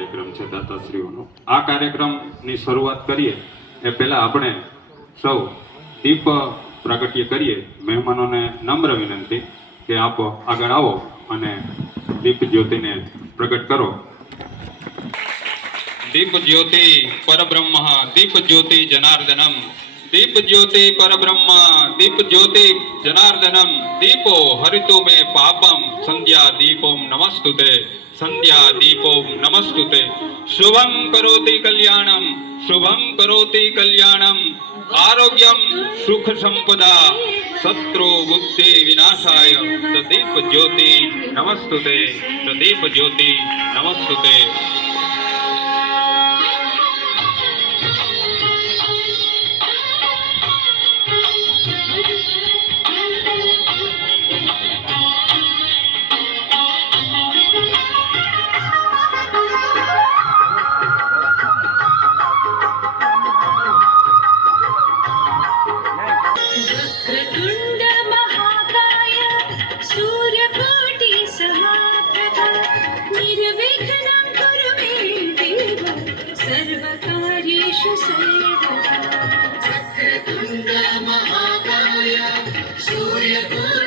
કાર્યક્રમ છે દાતાશ્રીઓનો. આ કાર્યક્રમની શરૂઆત કરીએ એ પહેલાં આપણે સૌ દીપ પ્રાગટ્ય કરીએ. મહેમાનોને નમ્ર વિનંતી કે આપ આગળ આવો અને દીપ જ્યોતિને પ્રગટ કરો. દીપ જ્યોતિ પરબ્રહ્મ, દીપ જ્યોતિ જનાર્દનમ. દીપ જ્યોતિ પરબ્રહ્મ, દીપ જ્યોતિ જનાર્દનમ. દીપો હરિતો મે પાપમ, સંધ્યા દીપોમ નમસ્તુતે સંધ્યા દીપો નમસ્તુતે શુભમ કરોતિ કલ્યાણમ શુભમ કરોતિ કલ્યાણમ આરોગ્યમ સુખ સંપદા શત્રુ બુદ્ધિ વિનાશાય પ્રદીપ દીપ જ્યોતિ નમસ્તુતે પ્રદીપ જ્યોતિ નમસ્તુતે प्रतुण्ड महाकाय सूर्यकोटि समाप्रभा निर्विघ्नं कुरु मे देव सर्वकार्येषु सेवका प्रतुण्ड महाकाय सूर्यकोटि